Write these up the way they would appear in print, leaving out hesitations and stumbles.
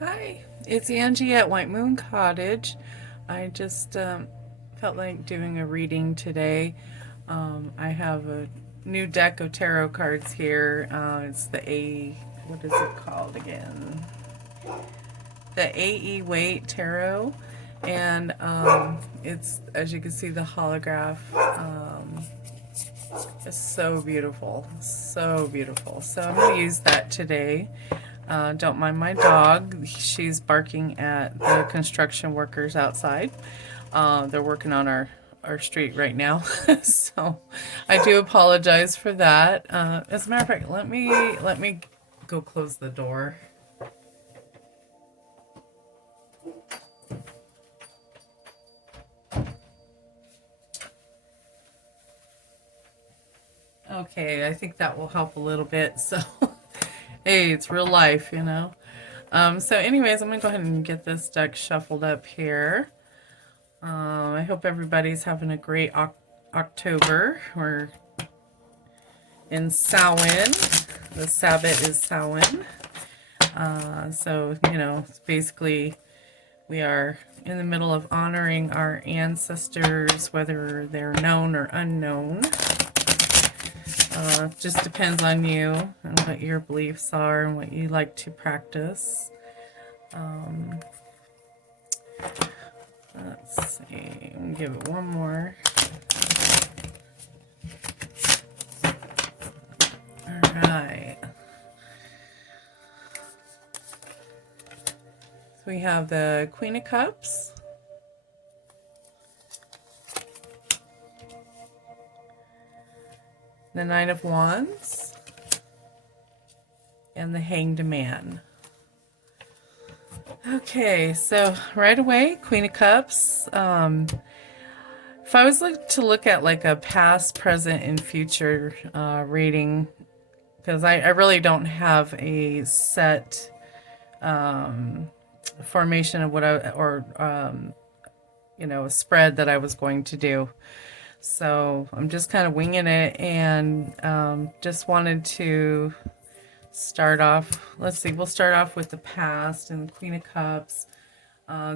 Hi, it's Angie at White Moon Cottage. I just felt like doing a reading today. I have a new deck of tarot cards here. It's what is it called again? The A.E. Waite Tarot. And it's, as you can see, the holograph. It's so beautiful. So beautiful. So I'm going to use that today. Don't mind my dog. She's barking at the construction workers outside. They're working on our street right now. So I do apologize for that. As a matter of fact, let me go close the door. Okay, I think that will help a little bit. So hey, it's real life, you know. So anyways, I'm gonna go ahead and get this deck shuffled up here. I hope everybody's having a great October. We're in Samhain. The Sabbath is Samhain. So, it's basically we are in the middle of honoring our ancestors, whether they're known or unknown. Just depends on you and what your beliefs are and what you like to practice. Let's see. I'm gonna give it one more. All right. So we have the Queen of Cups, the Nine of Wands, and the Hanged Man. Okay, so right away, Queen of Cups. If I was to look at like a past, present, and future reading, because I really don't have a set formation of what a spread that I was going to do. So I'm just kind of winging it, and just wanted to start off. Let's see, we'll start off with the past and the Queen of Cups.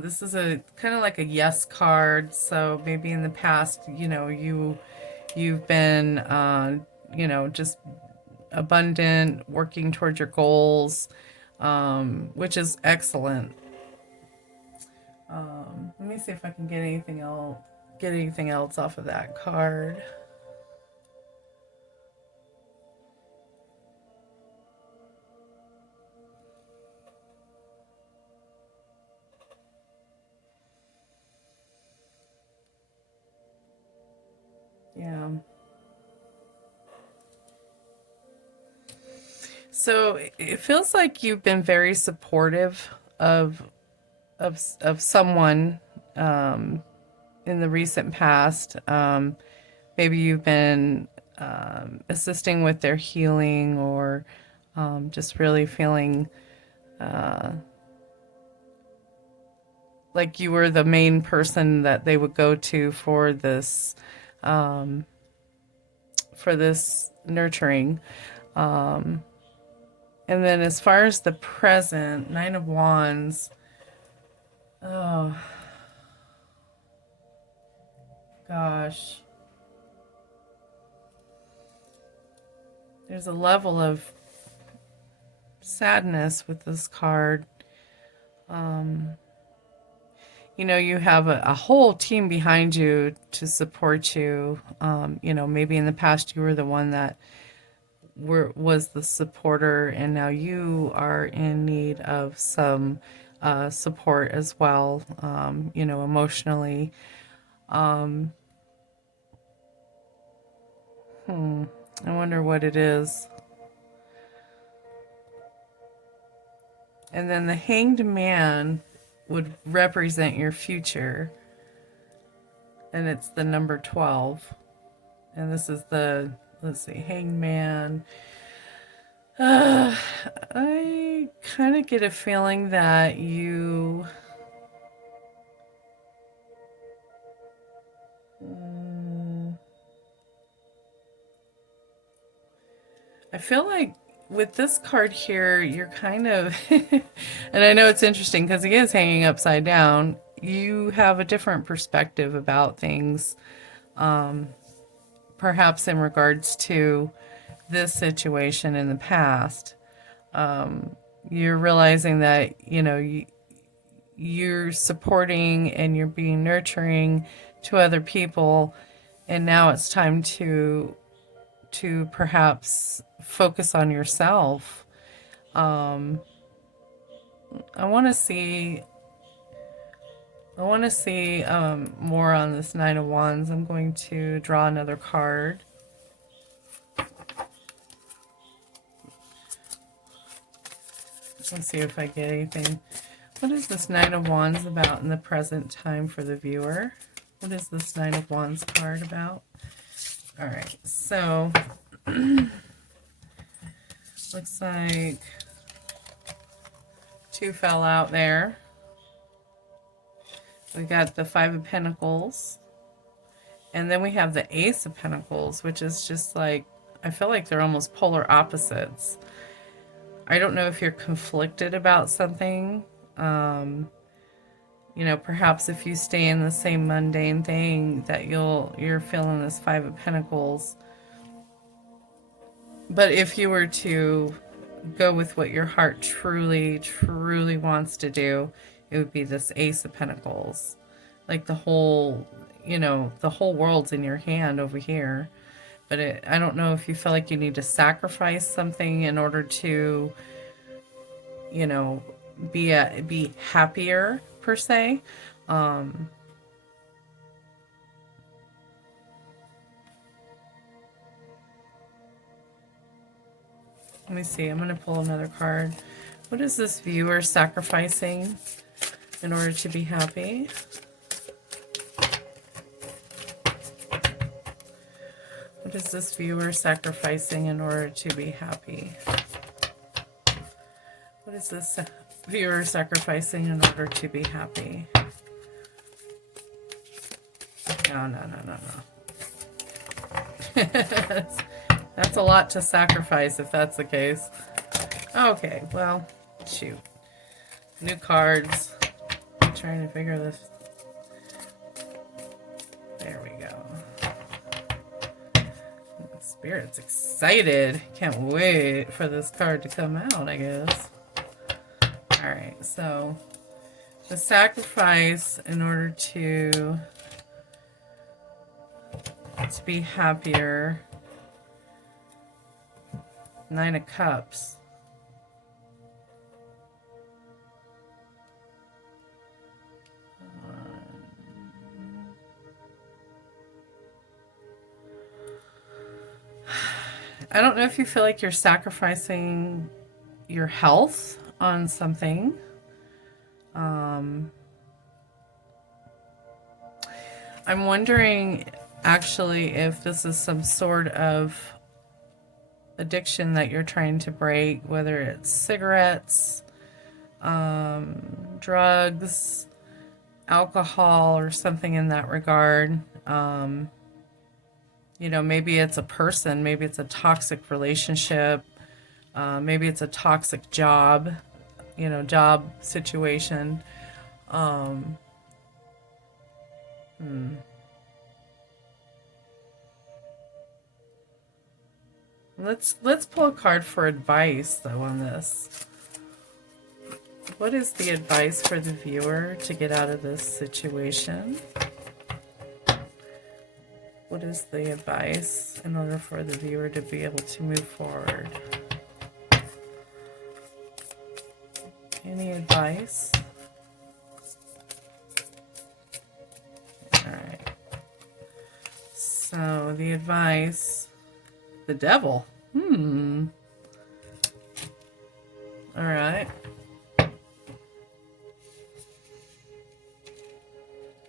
This is a kind of like a yes card. So maybe in the past, you've been, just abundant, working towards your goals, which is excellent. Let me see if I can get anything else off of that card. Yeah. So it feels like you've been very supportive of of someone in the recent past. Maybe you've been assisting with their healing, or just really feeling like you were the main person that they would go to for this nurturing. And then as far as the present, Nine of Wands. Oh gosh. There's a level of sadness with this card. You have a whole team behind you to support you. Maybe in the past you were the one that was the supporter, and now you are in need of some support as well, emotionally. I wonder what it is. And then the Hanged Man would represent your future, and it's the number 12. And this is let's see, Hanged Man. I kind of get a feeling that I feel like with this card here, you're kind of, and I know it's interesting because he is hanging upside down. You have a different perspective about things, perhaps in regards to this situation in the past. You're realizing that, you're supporting and you're being nurturing to other people, and now it's time to perhaps focus on yourself. I want to see more on this Nine of Wands. I'm going to draw another card. Let's see if I get anything. What is this Nine of Wands about in the present time for the viewer? What is this Nine of Wands card about? All right, so looks like two fell out there. We got the Five of Pentacles, and then we have the Ace of Pentacles, which is just like, I feel like they're almost polar opposites. I don't know if you're conflicted about something. Perhaps if you stay in the same mundane thing, that you're feeling this Five of Pentacles. But if you were to go with what your heart truly, truly wants to do, it would be this Ace of Pentacles. Like the whole world's in your hand over here. But I don't know if you feel like you need to sacrifice something in order to, be happier, per se. Let me see. I'm going to pull another card. What is this viewer sacrificing in order to be happy? What is this viewer sacrificing in order to be happy? What is this viewer sacrificing in order to be happy? No. That's a lot to sacrifice if that's the case. Okay, well, shoot. New cards. I'm trying to figure this. There we go. Spirit's excited. Can't wait for this card to come out, I guess. Alright, so the sacrifice in order to be happier. Nine of Cups. I don't know if you feel like you're sacrificing your health on something. I'm wondering actually if this is some sort of addiction that you're trying to break, whether it's cigarettes, drugs, alcohol, or something in that regard. Maybe it's a person, maybe it's a toxic relationship, maybe it's a toxic job, job situation. Let's pull a card for advice though on this. What is the advice for the viewer to get out of this situation? What is the advice in order for the viewer to be able to move forward? Any advice? All right. So the advice, the devil. All right.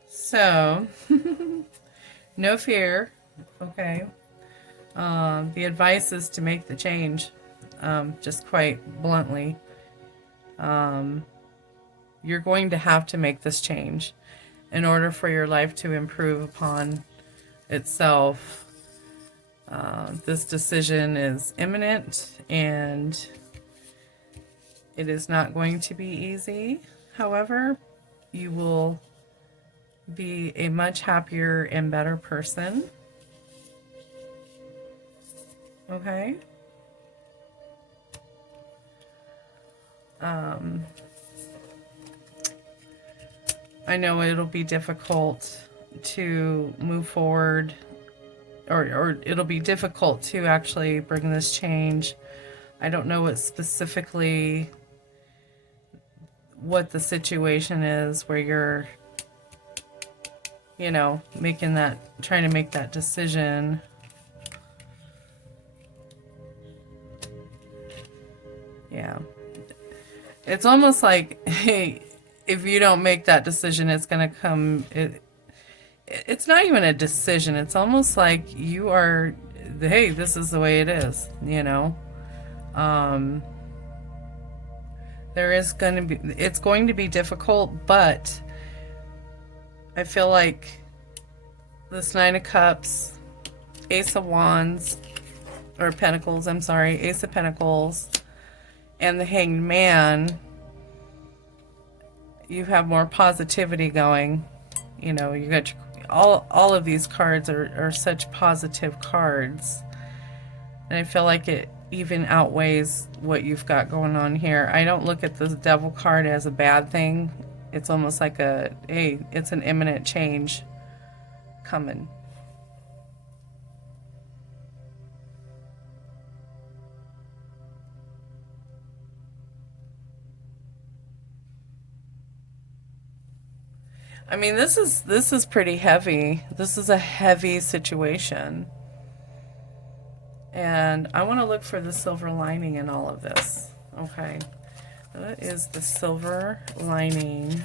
So, no fear. Okay. The advice is to make the change. Just quite bluntly. You're going to have to make this change in order for your life to improve upon itself. This decision is imminent and it is not going to be easy. However, you will be a much happier and better person. Okay? I know it'll be difficult to move forward, or it'll be difficult to actually bring this change. I don't know what the situation is where you're, trying to make that decision. Yeah. It's almost like, hey, if you don't make that decision, it's going to come. It's not even a decision. It's almost like you are, hey, this is the way it is, it's going to be difficult, but I feel like this Nine of Cups, Ace of Wands, or Pentacles, I'm sorry, Ace of Pentacles, and the Hanged Man, you have more positivity going. You got all of these cards are such positive cards. And I feel like it even outweighs what you've got going on here. I don't look at the Devil card as a bad thing. It's almost like it's an imminent change coming. I mean, this is pretty heavy. This is a heavy situation. And I want to look for the silver lining in all of this. Okay. What is the silver lining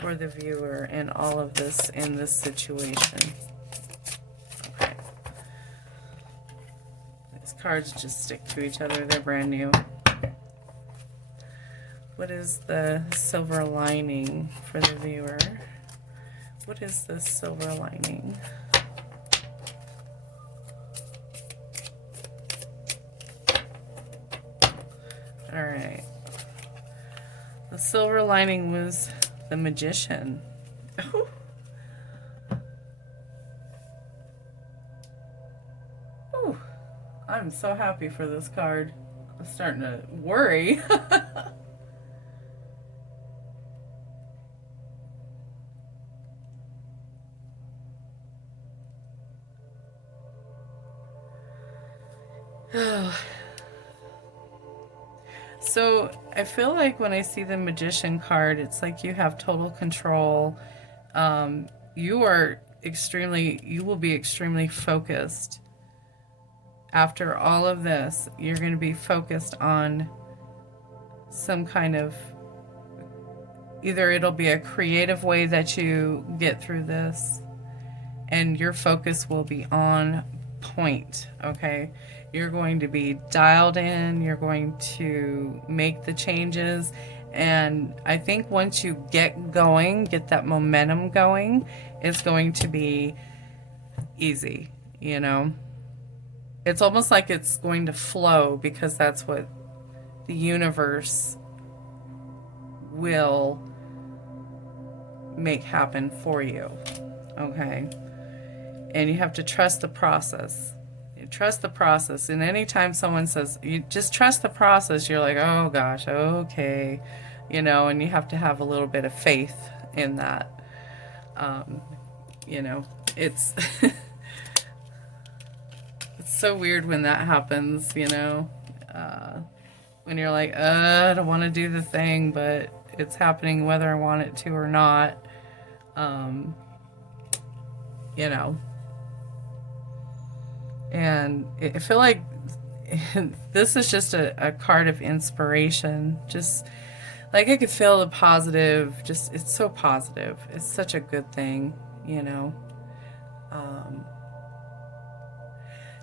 for the viewer in all of this, in this situation? Okay. These cards just stick to each other. They're brand new. What is the silver lining for the viewer? What is the silver lining? All right. The silver lining was the Magician. Ooh. I'm so happy for this card. I'm starting to worry. So I feel like when I see the Magician card, it's like you have total control. You will be extremely focused. After all of this, you're going to be focused on some kind of, either it'll be a creative way that you get through this, and your focus will be on point, okay? You're going to be dialed in, you're going to make the changes, and I think once you get going, get that momentum going, it's going to be easy, It's almost like it's going to flow, because that's what the universe will make happen for you, okay? And you have to trust the process. Trust the process. And anytime someone says, you just trust the process, you're like, oh gosh, okay. And you have to have a little bit of faith in that. It's it's so weird when that happens, when you're like, I don't want to do the thing, but it's happening whether I want it to or not. And I feel like this is just a card of inspiration. Just like I could feel the positive, it's so positive. It's such a good thing,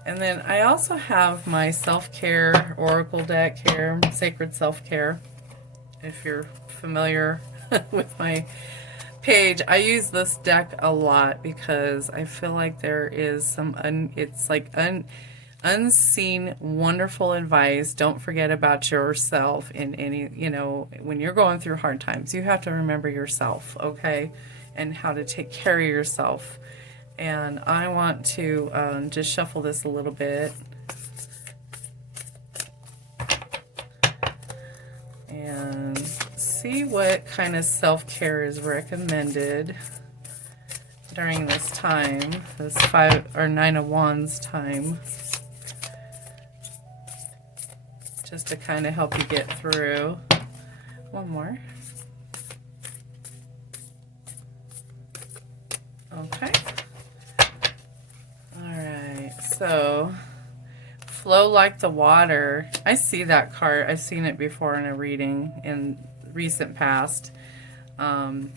And then I also have my self-care oracle deck here, Sacred Self-Care, if you're familiar with my page, I use this deck a lot because I feel like there is some it's like unseen wonderful advice. Don't forget about yourself in any, when you're going through hard times, you have to remember yourself, okay? And how to take care of yourself. And I want to just shuffle this a little bit. And see what kind of self-care is recommended during this time, this 5 or 9 of Wands time, just to kind of help you get through. One more. Okay. All right. So, flow like the water. I see that card. I've seen it before in a reading in recent past. And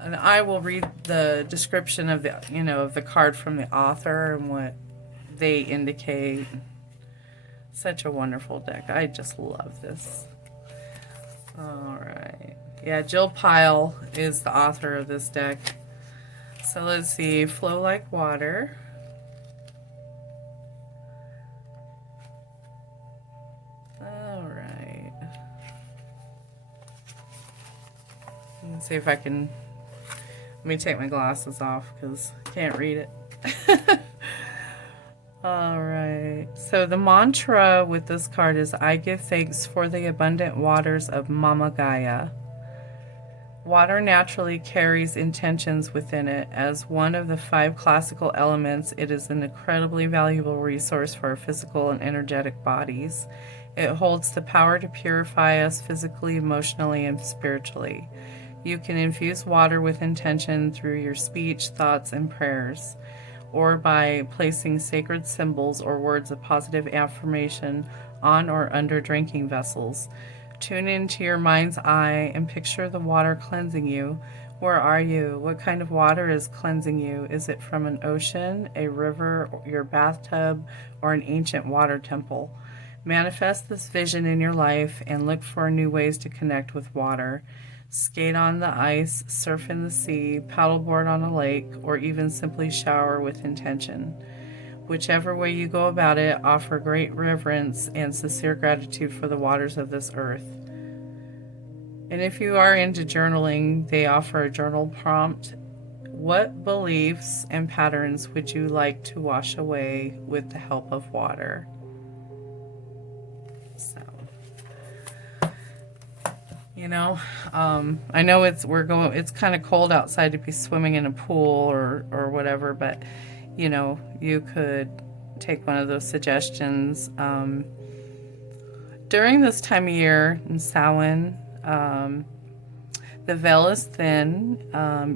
I will read the description of the, of the card from the author and what they indicate. Such a wonderful deck. I just love this. All right. Yeah, Jill Pyle is the author of this deck. So let's see. Flow like water. All right. Let's see if I can... Let me take my glasses off because I can't read it. All right. So the mantra with this card is, I give thanks for the abundant waters of Mama Gaia. Water naturally carries intentions within it. As one of the 5 classical elements, it is an incredibly valuable resource for our physical and energetic bodies. It holds the power to purify us physically, emotionally, and spiritually. You can infuse water with intention through your speech, thoughts, and prayers, or by placing sacred symbols or words of positive affirmation on or under drinking vessels. Tune into your mind's eye and picture the water cleansing you. Where are you? What kind of water is cleansing you? Is it from an ocean, a river, your bathtub, or an ancient water temple? Manifest this vision in your life and look for new ways to connect with water. Skate on the ice, surf in the sea, paddleboard on a lake, or even simply shower with intention. Whichever way you go about it, offer great reverence and sincere gratitude for the waters of this earth. And if you are into journaling, they offer a journal prompt. What beliefs and patterns would you like to wash away with the help of water? So, I know it's kind of cold outside to be swimming in a pool or whatever, but you could take one of those suggestions. During this time of year in Samhain, the veil is thin.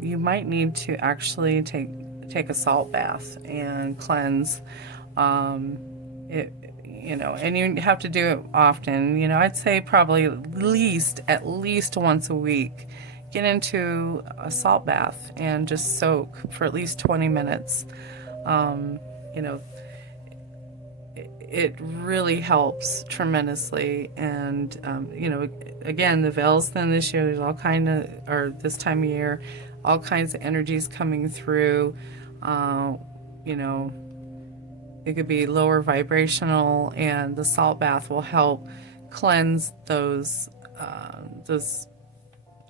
You might need to actually take a salt bath and cleanse. And you have to do it often. I'd say probably at least once a week. Get into a salt bath and just soak for at least 20 minutes. It really helps tremendously. And, again, the veil's thin this year. There's or this time of year, all kinds of energies coming through. It could be lower vibrational, and the salt bath will help cleanse those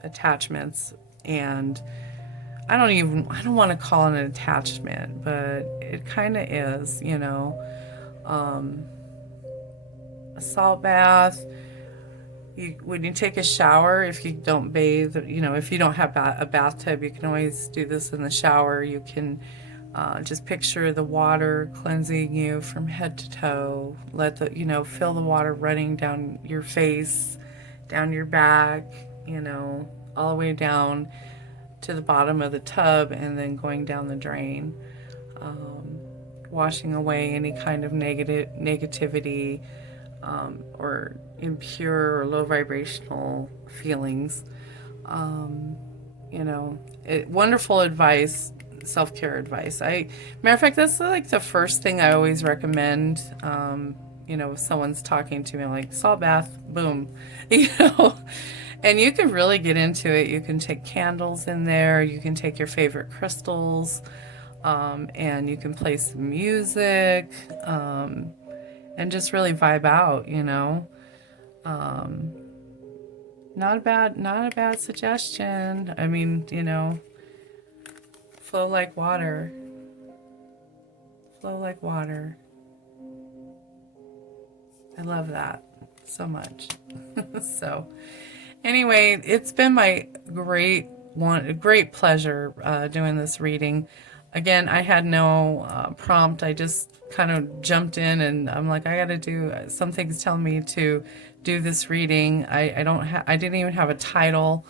attachments. And I don't want to call it an attachment, but it kind of is, a salt bath. When you take a shower, if you don't bathe, if you don't have a bathtub, you can always do this in the shower. You can just picture the water cleansing you from head to toe. Feel the water running down your face, down your back, all the way down to the bottom of the tub, and then going down the drain, washing away any kind of negativity, or impure or low vibrational feelings. Wonderful advice. Self-care advice. Matter of fact, that's like the first thing I always recommend you know, if someone's talking to me, like saw bath, boom, you know. And you can really get into it. You can take candles in there. You can take your favorite crystals, and you can play some music, and just really vibe out. You know, not a bad suggestion. I mean, you know, flow like water, flow like water. I love that so much. So, anyway, it's been my great pleasure doing this reading. Again, I had no prompt. I just kind of jumped in, and I'm like, I got to do. Something's telling me to do this reading. I didn't even have a title.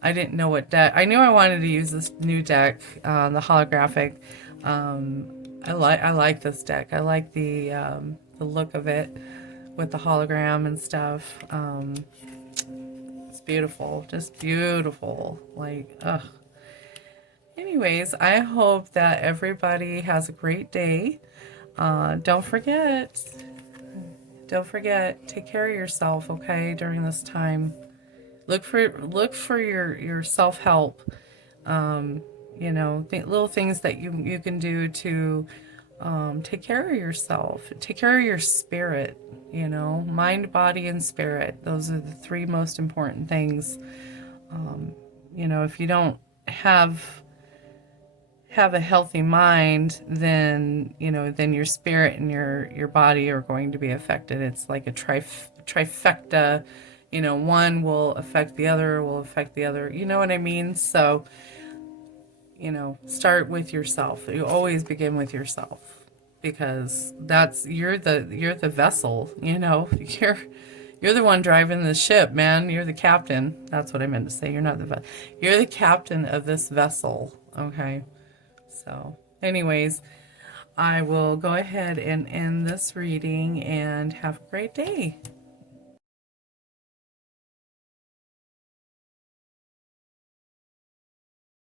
I didn't know what deck. I knew I wanted to use this new deck, the holographic. I like this deck. I like the look of it with the hologram and stuff. It's beautiful, just beautiful. Like, ugh. Anyways, I hope that everybody has a great day. Don't forget, take care of yourself, okay, during this time. Look for your self-help. You know, little things that you can do to take care of yourself, take care of your spirit, you know, mind, body, and spirit. Those are the three most important things. You know, if you don't have a healthy mind, then, you know, then your spirit and your body are going to be affected. It's like a trifecta. You know, one will affect the other, will affect the other. You know what I mean? So, you know, start with yourself. You always begin with yourself, because you're the vessel, you know. You're the one driving the ship, man. You're the captain. That's what I meant to say. You're not you're the captain of this vessel, okay? So, anyways, I will go ahead and end this reading, and have a great day.